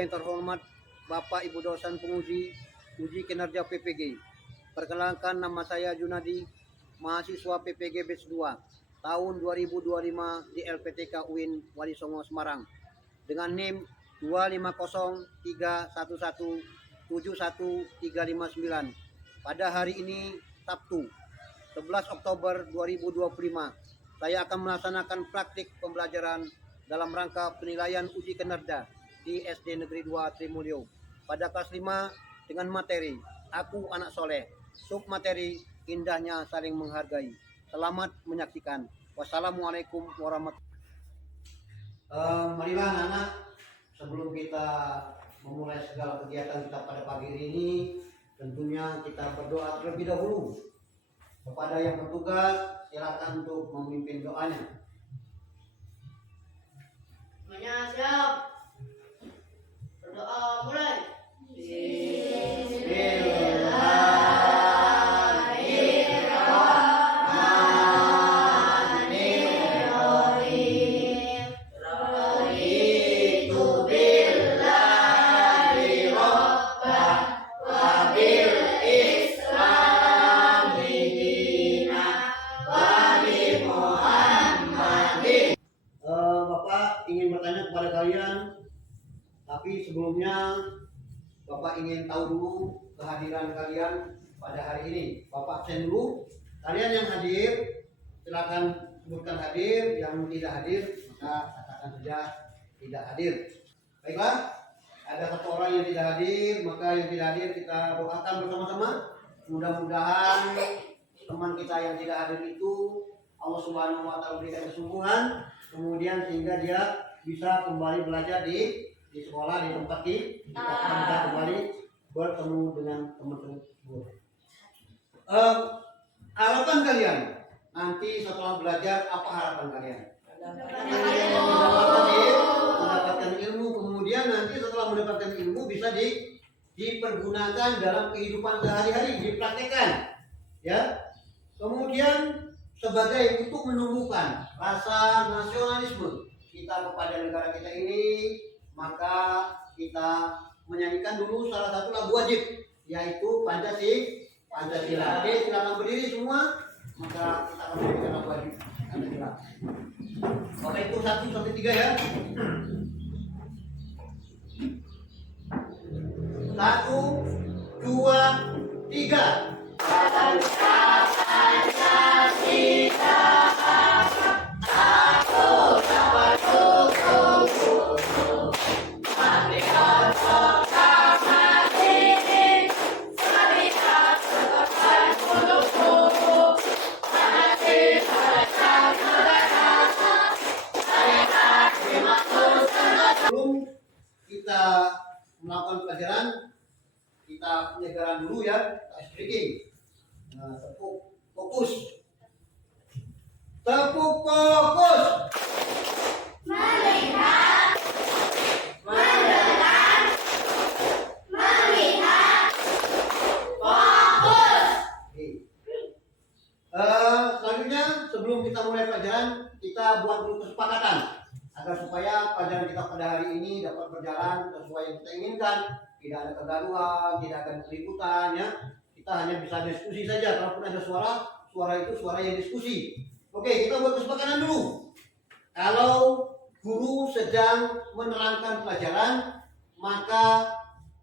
Kepada yang terhormat Bapak Ibu dosen penguji uji kinerja PPG. Perkenalkan, nama saya Junadi, mahasiswa PPG Batch 2 tahun 2025 di LPTK UIN Wali Songo Semarang dengan NIM 25031171359 pada hari ini Sabtu 11 Oktober 2025. Saya akan melaksanakan praktik pembelajaran dalam rangka penilaian uji kinerja di SD Negeri 2 Trimulyo pada kelas 5 dengan materi Aku Anak Soleh, submateri Indahnya Saling Menghargai. Selamat menyaksikan. Wassalamualaikum warahmatullahi wabarakatuh. Marilah anak-anak, sebelum kita memulai segala kegiatan kita pada pagi ini, tentunya kita berdoa terlebih dahulu. Kepada yang bertugas, silakan untuk memimpin doanya. Semuanya siap. Berdoa mulai. Bismillahirrahmanirrahim. Raditu billahi rabban wa bil islami dinan wa bi Muhammadin. Bapak ingin bertanya kepada kalian, tapi sebelumnya Bapak ingin tahu dulu kehadiran kalian pada hari ini. Bapak absen dulu. Kalian yang hadir, silakan sebutkan hadir. Yang tidak hadir, maka katakan saja tidak hadir. Baiklah, ada satu orang yang tidak hadir, maka yang tidak hadir kita doakan bersama-sama. Mudah-mudahan teman kita yang tidak hadir itu Allah Subhanahu wa Ta'ala berikan kesungguhan, kemudian sehingga dia bisa kembali belajar di sekolah, di tempat kita bisa kembali bertemu dengan teman-teman tersebut. Harapan kalian nanti setelah belajar, apa harapan kalian? Mendapatkan ilmu, kemudian nanti setelah mendapatkan ilmu bisa dipergunakan dalam kehidupan sehari-hari, dipraktekkan, ya. Kemudian sebagai untuk menumbuhkan rasa nasionalisme kita kepada negara kita ini, maka kita menyanyikan dulu salah satu lagu wajib, yaitu Pancasila. Oke, silakan berdiri semua, maka kita akan menyanyikan lagu wajib Pancasila. Bapak itu 1 sampai 3 ya. 1, 2, 3. Sebelum kita melakukan pelajaran, kita penyegaran dulu ya, ice breaking. Nah, tepuk fokus. Tepuk fokus. Melihat, mendengar, melihat, fokus. Oke. Selanjutnya sebelum kita mulai pelajaran, kita buat dulu kesepakatan agar supaya pelajaran kita pada hari ini dapat berjalan sesuai yang kita inginkan, tidak ada kegaduhan, tidak ada keributan, ya. Kita hanya bisa diskusi saja. Kalaupun ada suara itu suara yang diskusi. Oke, kita buat kesepakatan dulu. Kalau guru sedang menerangkan pelajaran, maka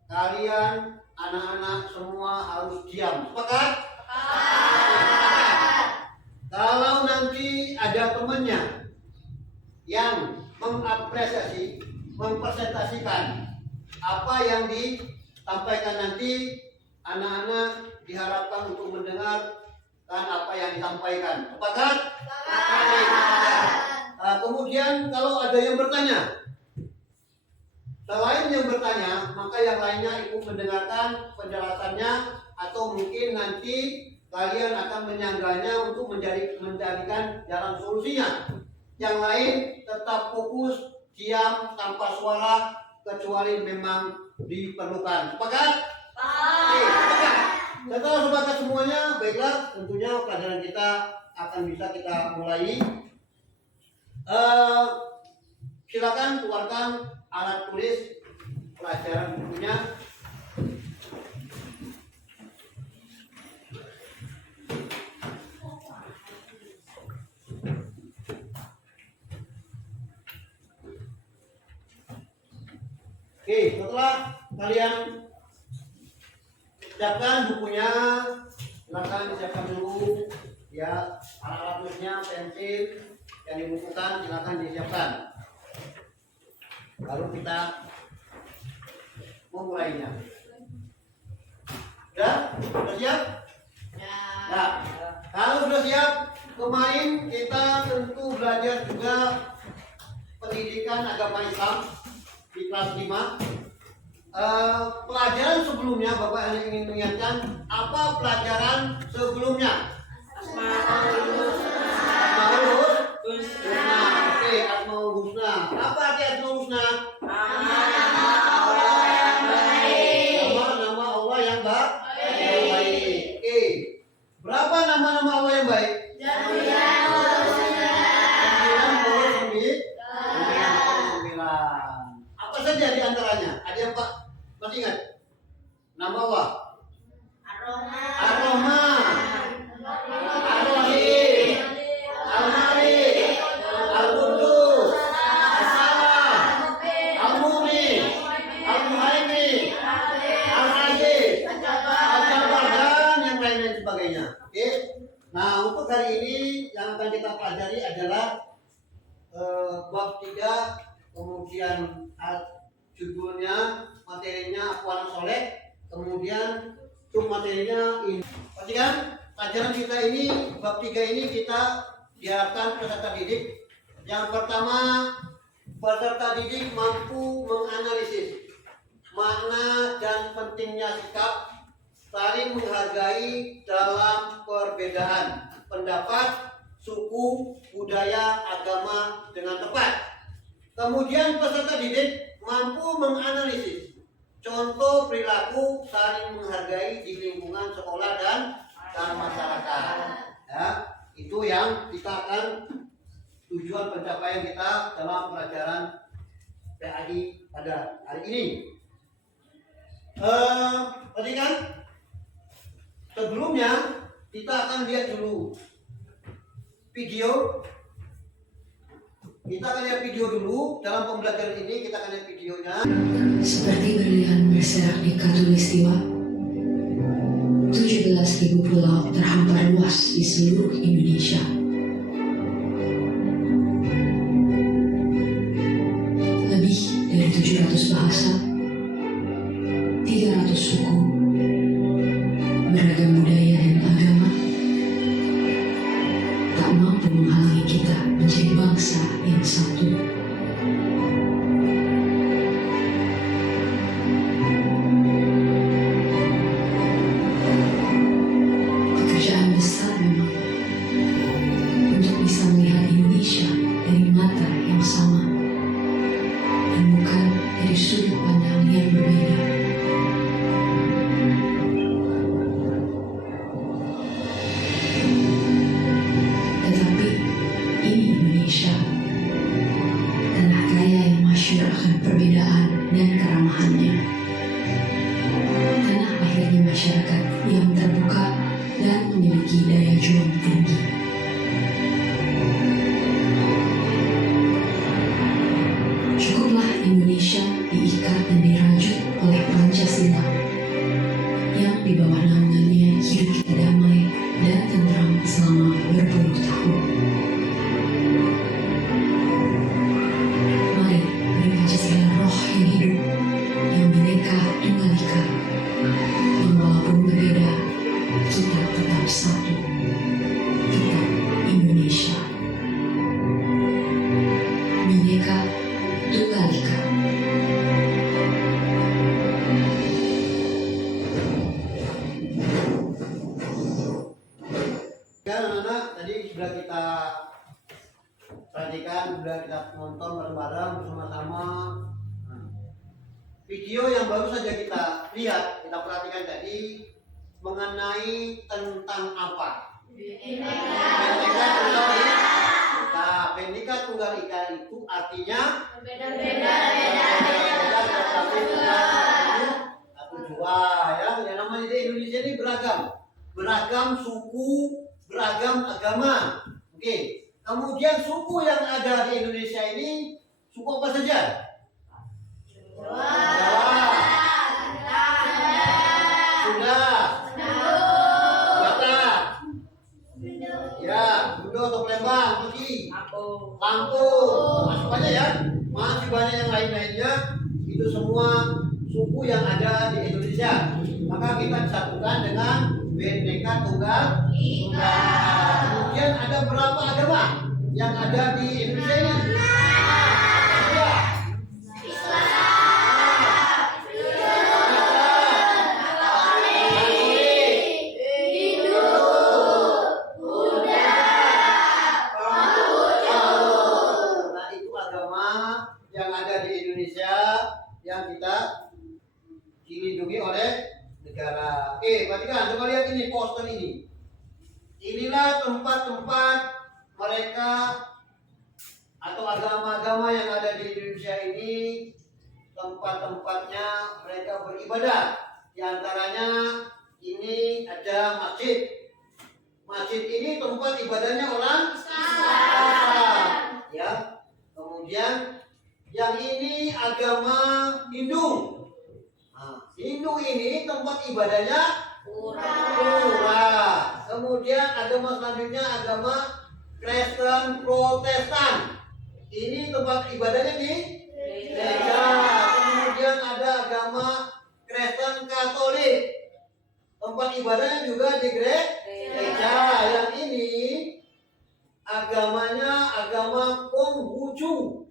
kalian anak-anak semua harus diam. Sepakat? Kalau nanti ada temannya yang mengapresiasi, mempresentasikan apa yang disampaikan nanti, anak-anak diharapkan untuk mendengarkan apa yang disampaikan. Sepakat? Kemudian kalau ada yang bertanya, selain yang bertanya, maka yang lainnya ikut mendengarkan penjelasannya, atau mungkin nanti kalian akan menyanggahnya untuk menjadikan jalan solusinya. Yang lain tetap fokus, diam, tanpa suara, kecuali memang diperlukan. Sepakat? Setelah sepakat semuanya, baiklah, tentunya pelajaran kita akan bisa kita mulai. Silakan keluarkan alat tulis pelajaran bukunya. Oke, setelah kalian siapkan bukunya, silakan disiapkan dulu ya, alat-alat tulisnya, pensil yang dibutuhkan silakan disiapkan. Lalu kita memulainya. Sudah siap? Nah, kalau sudah siap, kemarin kita tentu belajar juga pendidikan agama Islam di kelas 5. Pelajaran sebelumnya Bapak hanya ingin mengingatkan apa pelajaran sebelumnya? Asmaul Husna. Oke, Asmaul Husna. Apa arti Asmaul Husna? Nama-nama Allah yang baik. Oke. Berapa nama-nama Allah yang baik? 99. Apa saja di antaranya? Ada yang Pak masih ingat? Nama Allah? Ar-Rahman, Ar-Rahim, Al-Malik, Al-Qudus, As-Salam, Al-Mu'min, Al-Muhaimin, Al-Aziz, Al-Jabbar, dan yang lain-lain sebagainya. Oke. Nah, untuk hari ini yang akan kita pelajari adalah bab 3, kemudian judulnya, materinya Aqwalu Sholeh, kemudian materinya ini. Perhatikan, pelajaran kita ini, bab 3 ini kita diharapkan peserta didik. Yang pertama, peserta didik mampu menganalisis makna dan pentingnya sikap saling menghargai dalam perbedaan pendapat, suku, budaya, agama dengan tepat. Kemudian peserta didik mampu menganalisis contoh perilaku saling menghargai di lingkungan sekolah dan masyarakat. Ya, itu yang kita akan tujuan pencapaian kita dalam pelajaran PAI pada hari ini. Tadi kan sebelumnya kita akan lihat dulu video. Kita akan lihat video dulu. Dalam pembelajaran ini kita akan lihat videonya. Seperti berlian berserak di Katulistiwa, 17.000 pulau terhampar luas di seluruh Indonesia. Lebih dari 700 bahasa, 300 suku, beragam budaya dan agama tak mampu menghalangi kita menjadi bangsa yang satu. Pekerjaan besar memang untuk bisa melihat Indonesia dari mata yang sama dan bukan dari sudut pandang yang berbeda. Tetapi ini Indonesia, tanah kaya yang masyhur akan perbedaan dan keramahannya. Tanah lahirnya masyarakat yang terbuka dan memiliki daya juang tinggi. Cukuplah Indonesia diikat dan dirajut oleh Pancasila yang di bawah naungannya hidup kita damai dan tentram selama berpuluh tahun. Mari beri Pancasila roh yang hidup, yang bineka tunggal ika, yang walaupun berbeda, kita tetap satu, tetap Indonesia. Bineka tunggal ika. Ya anak-anak, tadi sudah kita perhatikan, sudah kita nonton bareng-bareng bersama-sama. Video yang baru saja kita lihat, kita perhatikan tadi mengenai tentang apa? Bineka Tunggal Ika. Nah, Bhinneka Tunggal Ika itu artinya Berbeda-beda. tetapi satu jua ya. Yang namanya di Indonesia ini beragam suku, beragam agama. Oke. Kemudian suku yang ada di Indonesia ini suku apa saja? Jawa, Sunda, Batak, ya, Budo atau Palembang, Bugis, Lampung, masih banyak ya, masih banyak yang lain-lainnya. Itu semua suku yang ada di Indonesia. Maka kita disatukan dengan Bhinneka Tunggal Ika. Kemudian ada berapa agama yang ada di Indonesia ini? Ada. Nah, itu agama yang ada di Indonesia yang kita dilindungi oleh negara. Perhatikan, coba lihat ini poster ini. Inilah tempat-tempat mereka atau agama-agama yang ada di Indonesia ini, tempat-tempatnya mereka beribadah. Di antaranya ini ada masjid. Masjid ini tempat ibadahnya orang Islam. Ya. Kemudian yang ini agama Hindu. Nah, Hindu ini tempat ibadahnya Pura. Kemudian agama selanjutnya agama Kristen Protestan. Ini tempat ibadahnya di gereja. Kemudian ada agama Kristen Katolik. Tempat ibadahnya juga di gereja. Yang ini agamanya agama Konghucu.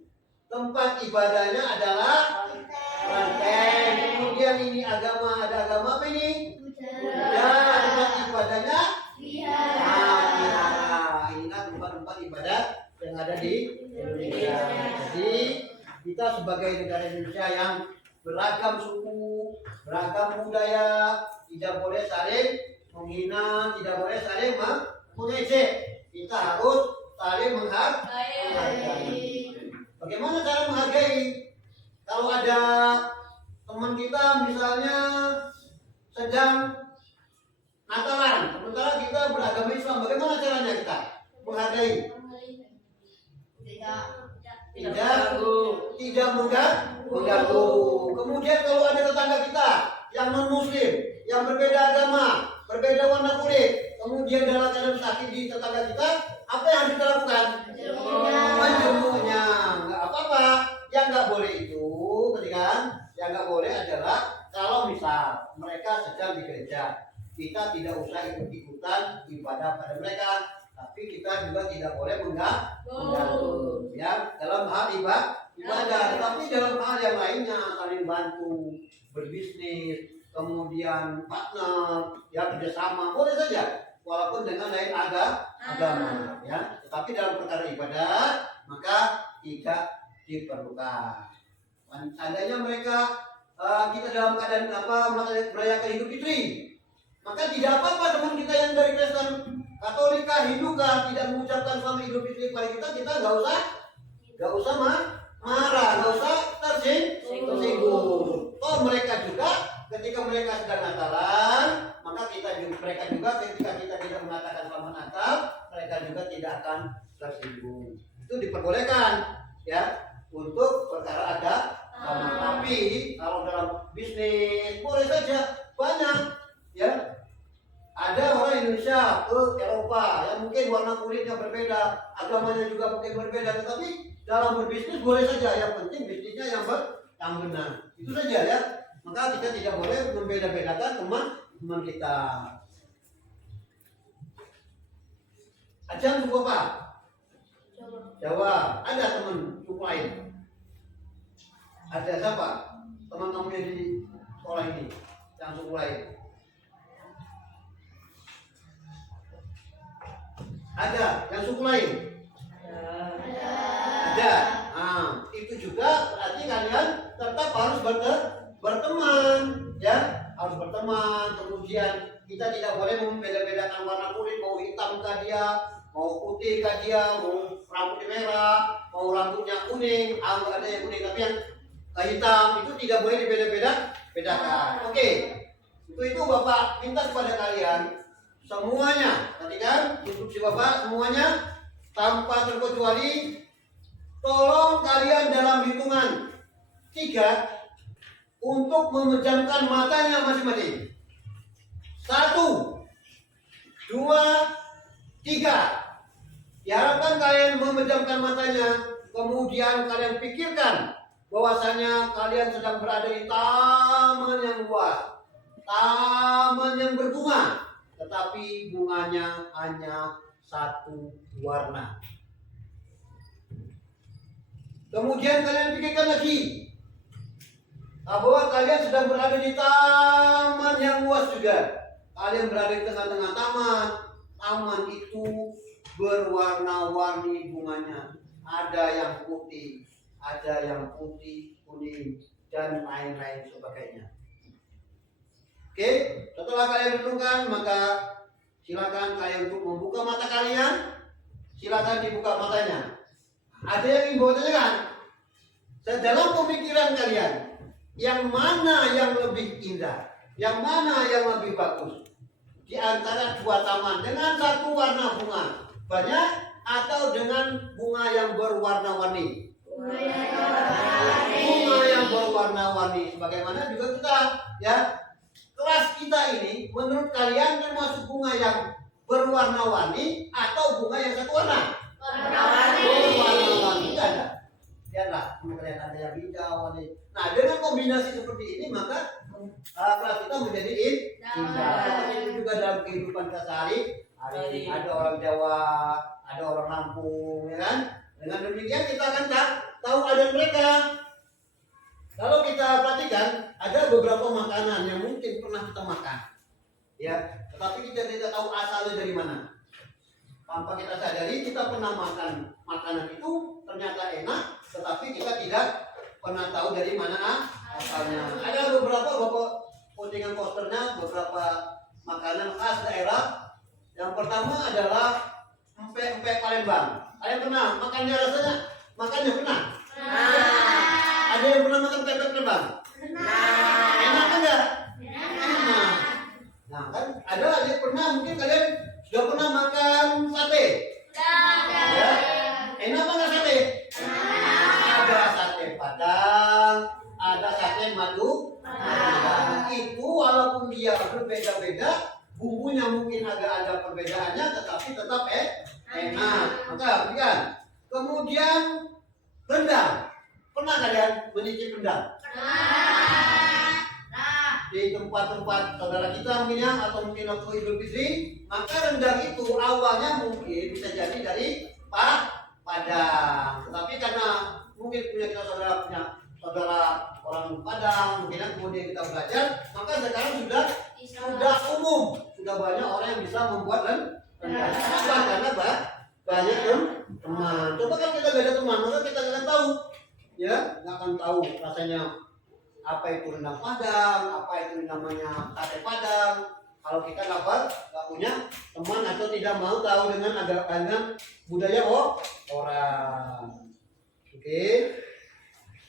Tempat ibadahnya adalah Kristen. Kemudian ini ada agama apa ini? Buddha. Tempat ibadahnya vihara. Ini kan tempat-tempat ibadah yang ada di Indonesia. Jadi kita sebagai negara Indonesia yang beragam suku, beragam budaya, tidak boleh saling menghina, tidak boleh saling mengejek. Kita harus saling menghargai. Bagaimana cara menghargai? Kalau ada teman kita misalnya sedang Natalan, sementara kita beragama Islam, bagaimana caranya kita menghargai? Tidak mengganggu. Kemudian kalau ada tetangga kita yang non Muslim, yang berbeda agama, berbeda warna kulit, kemudian dalam keadaan sakit di tetangga kita, apa yang harus kita lakukan? Menjenguknya. Nggak apa-apa. Yang nggak boleh itu, ketika yang nggak boleh adalah kalau misal mereka sedang di gereja, kita tidak usah ikut-ikutan ibadah pada mereka, tapi kita juga tidak boleh mengganggu ya dalam hal ibadah, tapi dalam hal yang lainnya saling bantu, berbisnis, kemudian partner, ya kerjasama boleh saja, walaupun dengan lain agama, ya. Tetapi dalam perkara ibadah maka tidak diperlukan. Seandainya mereka kita dalam keadaan merayakan Idul Fitri, maka tidak apa-apa teman kita yang dari Kristen, Katolika, Hindu tidak mengucapkan selamat Idul Fitri kepada kita nggak usah marah, nggak usah tersinggung. Toh mereka juga ketika mereka sedang Natalan, maka mereka juga ketika kita tidak mengatakan selamat Natal, mereka juga tidak akan tersinggung. Itu diperbolehkan ya untuk perkara tapi kalau dalam bisnis boleh saja, banyak ya. Ada orang Indonesia ke Eropa yang mungkin warna kulitnya berbeda, agamanya juga mungkin berbeda, tetapi dalam berbisnis boleh saja. Yang penting bisnisnya yang benar. Itu saja ya. Maka kita tidak boleh membeda-bedakan teman kita. Ajang suku apa? Jawa. Ada teman suku lain? Ada siapa? Teman-teman yang di sekolah ini yang suku lain? Ada yang suku lain? Ada. Nah, itu juga berarti kalian tetap harus berteman, ya, harus berteman. Kemudian kita tidak boleh membeda-bedakan warna kulit, mau hitam kah dia, mau putih kah dia, mau rambutnya merah, mau rambutnya kuning, ada yang kuning tapi yang hitam itu tidak boleh bedakan. Oke. Itu Bapak minta kepada kalian semuanya, tadi kan instruksi Bapak semuanya tanpa terkecuali, tolong kalian dalam hitungan 3 untuk memejamkan matanya masing-masing. 1, 2, 3. Diharapkan kalian memejamkan matanya, kemudian kalian pikirkan bahwasanya kalian sedang berada di taman yang luas, taman yang berbunga, tetapi bunganya hanya satu warna. Kemudian kalian pikirkan lagi bahwa kalian sedang berada di taman yang luas juga. Kalian berada di tengah-tengah taman. Taman itu berwarna-warni bunganya. Ada yang putih, ada yang putih, kuning, dan lain-lain sebagainya. Oke, setelah kalian tentukan, maka silakan kalian untuk membuka mata kalian. Silakan dibuka matanya. Ada yang ingin bawa tanyakan? Dalam pemikiran kalian, yang mana yang lebih indah? Yang mana yang lebih bagus? Di antara dua taman dengan satu warna bunga banyak atau dengan bunga yang berwarna-warni? Bunga yang berwarna-warni. Sebagaimana juga kita, ya, kelas kita ini menurut kalian termasuk bunga yang berwarna-warni atau bunga yang satu warna? Berwarna-warni ada. Lihatlah, kalian ada yang hijau, ada. Nah, dengan kombinasi seperti ini maka kelas kita menjadi indah. Seperti itu juga dalam kehidupan sehari-hari. Ada orang Jawa, ada orang Lampung, ya kan? Dengan demikian kita akan tahu adat mereka. Kalau kita perhatikan, ada beberapa makanan yang mungkin pernah kita makan, ya, tetapi kita tidak tahu asalnya dari mana. Tanpa kita sadari, kita pernah makan makanan itu ternyata enak, tetapi kita tidak pernah tahu dari mana asalnya. Ada beberapa bapak postingan posternya, beberapa makanan khas daerah. Yang pertama adalah empek-empek Palembang. Ada pernah makannya rasanya? Makannya pernah? Ada yang pernah makan empek Palembang? Enak enggak? Enak. Nah kan ada yang pernah, mungkin kalian sudah pernah makan sate? Ya. Enak apa enggak sate? Ada sate Padang, ada sate Madu. Itu walaupun dia berbeda-beda, bumbunya mungkin agak ada perbedaannya, tetapi tetap enak. Maka berikan. Kemudian rendang. Pernah kalian mencicipi rendang? Di tempat-tempat saudara kita mungkin ya, atau mungkin waktu Idul Fitri, maka rendang itu awalnya mungkin bisa jadi dari Padang. Tetapi karena mungkin punya saudara orang Padang, mungkin kemudian kita belajar, maka sekarang sudah umum, sudah banyak orang yang bisa membuat rendang. Kenapa? Karena banyak teman. Coba kan kita gak ada teman, maka kita nggak akan tahu, ya, nggak akan tahu rasanya apa itu rendang Padang, apa itu namanya sate Padang. Kalau kita nggak punya teman atau tidak mau tahu dengan budaya orang. Oke.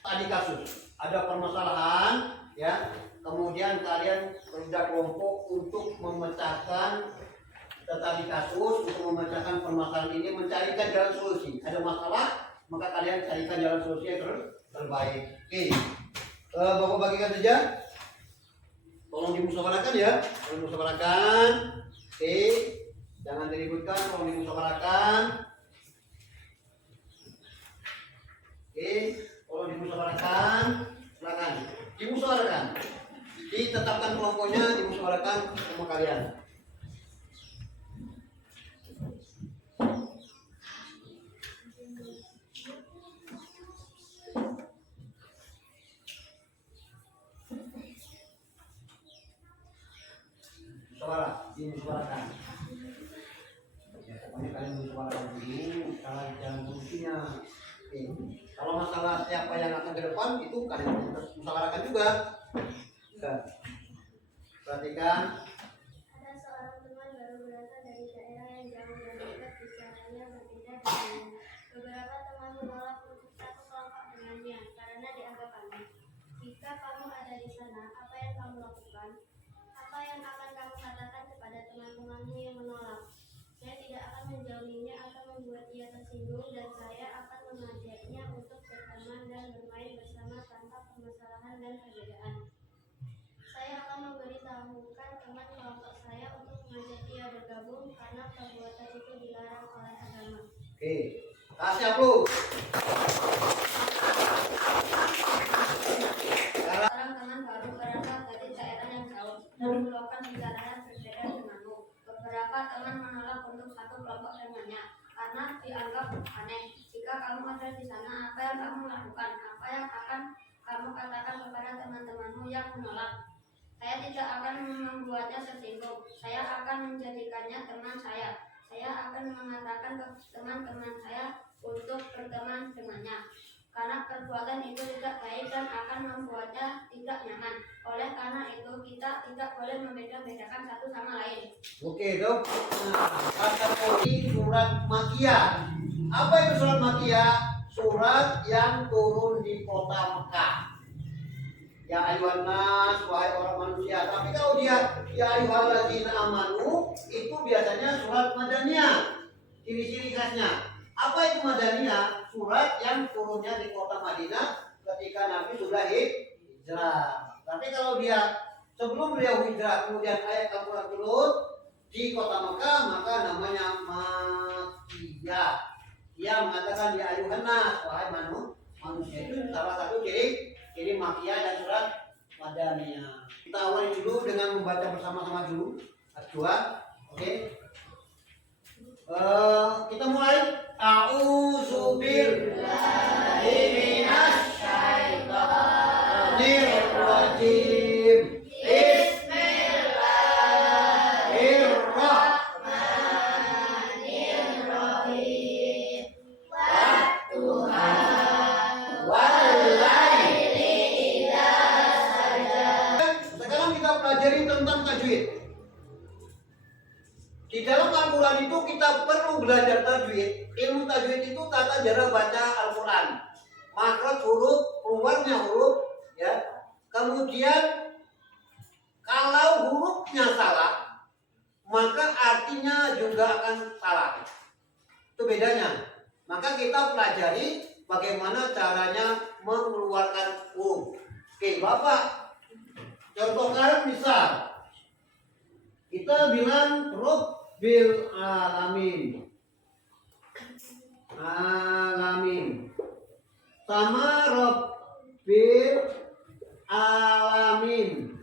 Tadi kasus ada permasalahan, ya, kemudian kalian kerja kelompok untuk memecahkan tadi kasus, untuk memecahkan permasalahan ini, mencarikan jalan solusi. Ada masalah, maka kalian carikan jalan solusi yang terbaik. Oke. Bapak bagikan saja, tolong dimusyawarahkan ya, tolong dimusyawarahkan. Oke, jangan diributkan, tolong dimusyawarahkan. Oke, tolong dimusyawarahkan, silakan dimusyawarahkan, ditetapkan kelompoknya, dimusyawarahkan sama kalian. Dimusyawarahkan. Ya, pokoknya kalian musyawarahkan dulu, jangan solusinya. Oke. Kalau masalah siapa yang akan ke depan itu kalian harus musyawarahkan juga. Ya. Perhatikan. Ada seorang teman baru berasal dari daerah yang jauh dan dekat, bicaranya berbeda dengan karena perbuatan itu dilarang oleh agama. Oke, kasih aplaus. Teman-teman baru berangkat dari daerah yang jauh dan melakukan perjalanan berbeda denganmu. Beberapa teman menolak untuk satu kelompok dengannya karena dianggap aneh. Jika kamu ada di sana, apa yang kamu lakukan? Apa yang akan kamu katakan kepada teman-temanmu yang menolak? Saya tidak akan membuatnya tersinggung. Saya akan menjadikannya teman saya. Saya akan mengatakan ke teman-teman saya untuk berteman dengannya. Karena perbuatan itu tidak baik dan akan membuatnya tidak nyaman. Oleh karena itu kita tidak boleh membeda-bedakan satu sama lain. Oke, dok. Ini surat Makkiyah. Apa itu surat Makkiyah? Surat yang turun di kota Mekah. Ya ayuhan nas, wahai orang manusia. Tapi kalau dia ya ayyuhalladzina amanu, itu biasanya surat Madaniyah. Ciri-ciri khasnya. Apa itu Madaniyah? Surat yang turunnya di kota Madinah ketika Nabi sudah hijrah. Tapi kalau dia sebelum beliau hijrah kemudian ayat Al-Quran turun di kota Mekah, maka namanya Makkiyah. Ia mengatakan ya ayuhan nas, wahai manusia. Itu salah satu ciri Makkiyah dan surat Madaniyah. Kita awali dulu dengan membaca bersama-sama dulu. Dua, oke. Kita mulai. A'udzu billahi minasy syaithanir rajim. Bismillahirrahmanirrahim. Sekarang kita pelajari tentang tajwid. Di dalam Al-Quran itu kita perlu belajar tajwid. Ilmu tajwid itu tata cara baca Al-Quran, makhraj huruf, keluarnya huruf, ya. Kemudian kalau hurufnya salah, maka artinya juga akan salah. Itu bedanya. Maka kita pelajari bagaimana caranya mengeluarkan huruf. Oke, Bapak. Contohkan misal kita bilang Rabbil alamin. Alamin. Sama Rabbil alamin.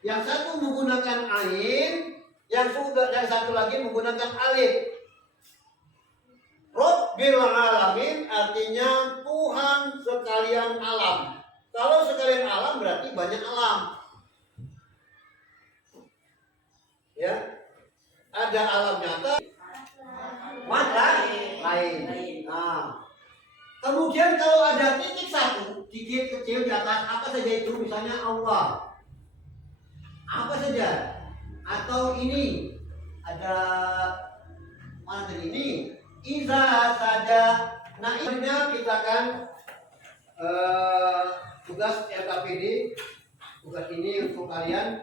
Yang satu menggunakan ain, yang satu lagi menggunakan alif. Rabbil alamin artinya Tuhan sekalian alam. Kalau sekalian alam berarti banyak alam. Ya, ada alam nyata, mata lain. Nah, kemudian kalau ada titik satu, titik kecil di atas apa saja itu, misalnya Allah, apa saja, atau ini ada mana tadi ini, iza saja. Nah, ini kita akan tugas LKPD, tugas ini untuk kalian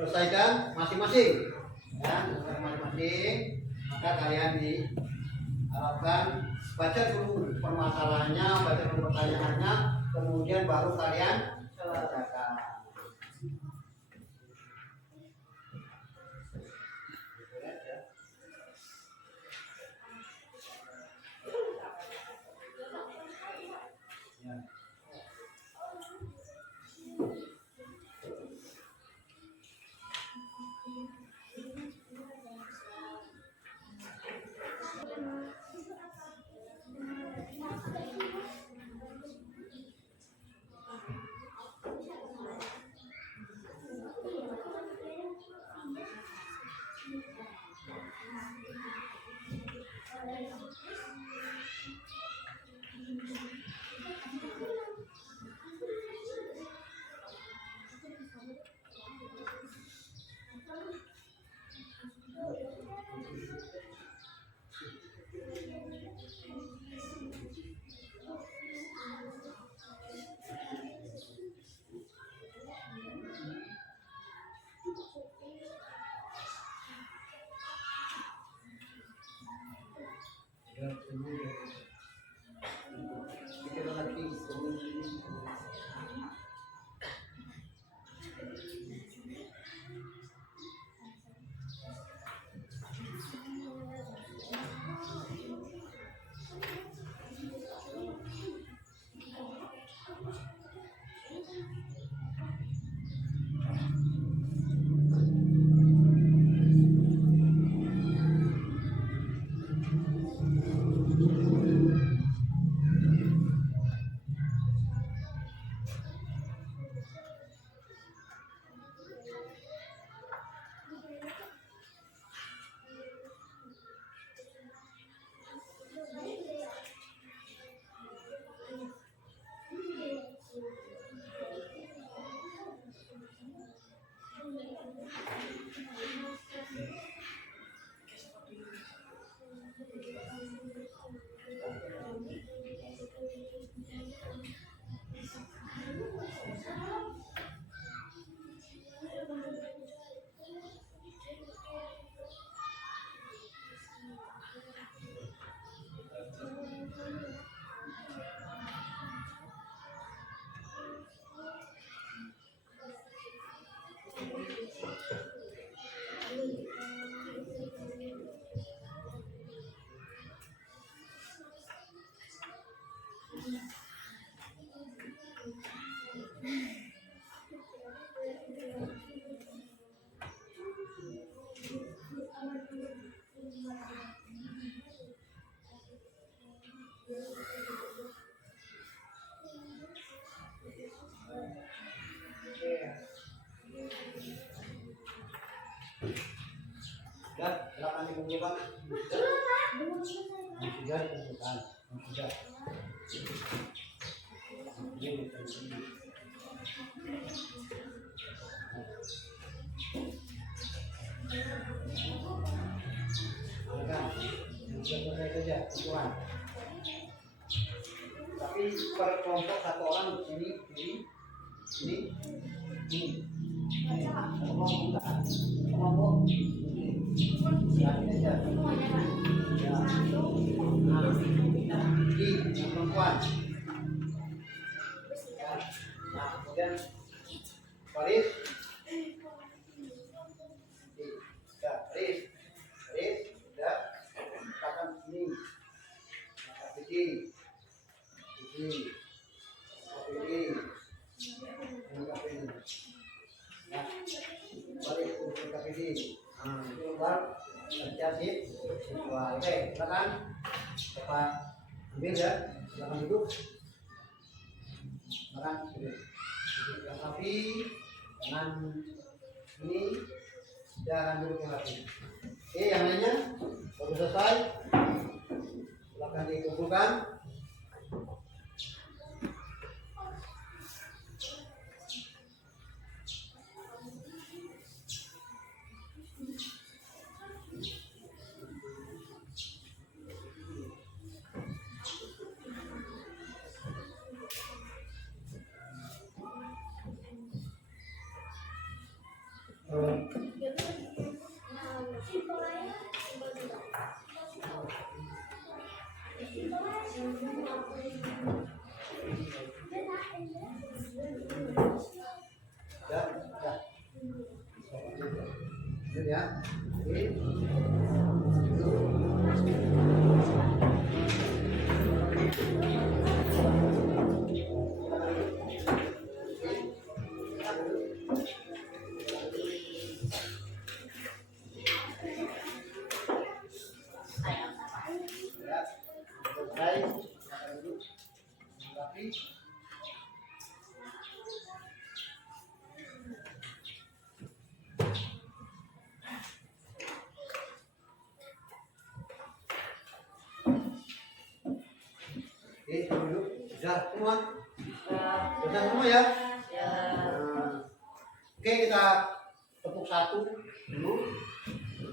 selesaikan masing-masing, ya, masing-masing. Maka kalian diharapkan baca dulu permasalahannya, baca dulu pertanyaannya, kemudian baru kalian selesaikan. kumpulkan. Sudah kumpulkan. Sudah. Selesai saja kumpulan. Tapi per kelompok satu orang ini. Kelompok ya, yang perempuan. Nah, kemudian baris. Ya, baris, sudah. Katakan ini. Ini. Ya, balik untuk KPD. Itu lembar kerja sip. Wah, oke, silakan. Bapak ambil ya, silakan duduk. Silakan duduk. Duduk yang rapi, dengan ini jangan duduk yang rapi. Oke, yang lainnya baru selesai. Silakan dikumpulkan. Ya. Oke, dulu sudah semua. Sudah semua ya. Oke, kita tepuk satu dulu.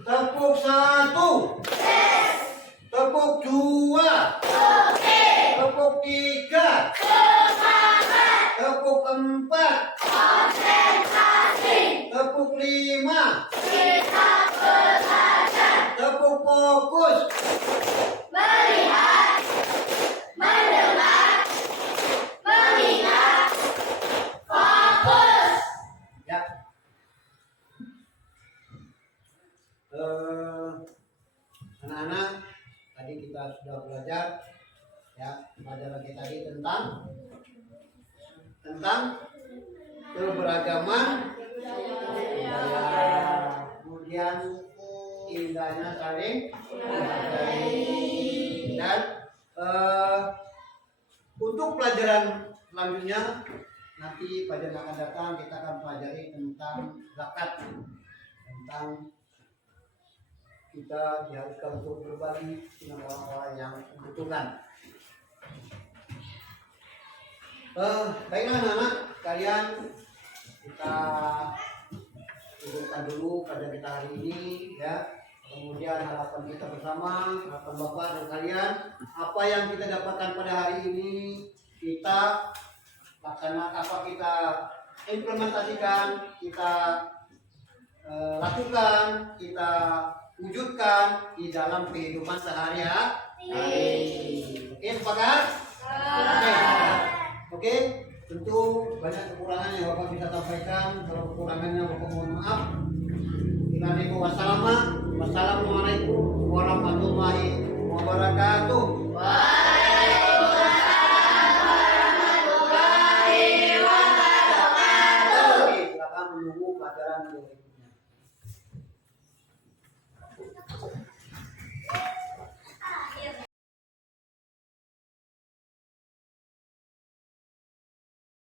Tepuk satu. Tepuk dua. Tepuk tiga. Tepuk empat. Tepuk lima. Tepuk fokus. Ya. Anak-anak, tadi kita sudah belajar ya pelajaran kita tadi tentang keberagaman budaya, kemudian indahnya saling menghargai, dan untuk pelajaran selanjutnya nanti pada yang akan datang kita akan pelajari tentang zakat, tentang kita diharuskan untuk berbagi dengan orang-orang yang membutuhkan. Baiklah anak-anak kalian, kita cukupkan dulu pada kita hari ini ya. Kemudian harapan kita bersama, harapan Bapak dan kalian, apa yang kita dapatkan pada hari ini kita laksanakan, apa kita implementasikan, kita lakukan, kita wujudkan di dalam kehidupan sehari-hari. Oke, sepakat? Oke, tentu banyak kekurangan yang Bapak bisa sampaikan. Kalau kekurangannya Bapak mohon maaf. Wassalamualaikum warahmatullahi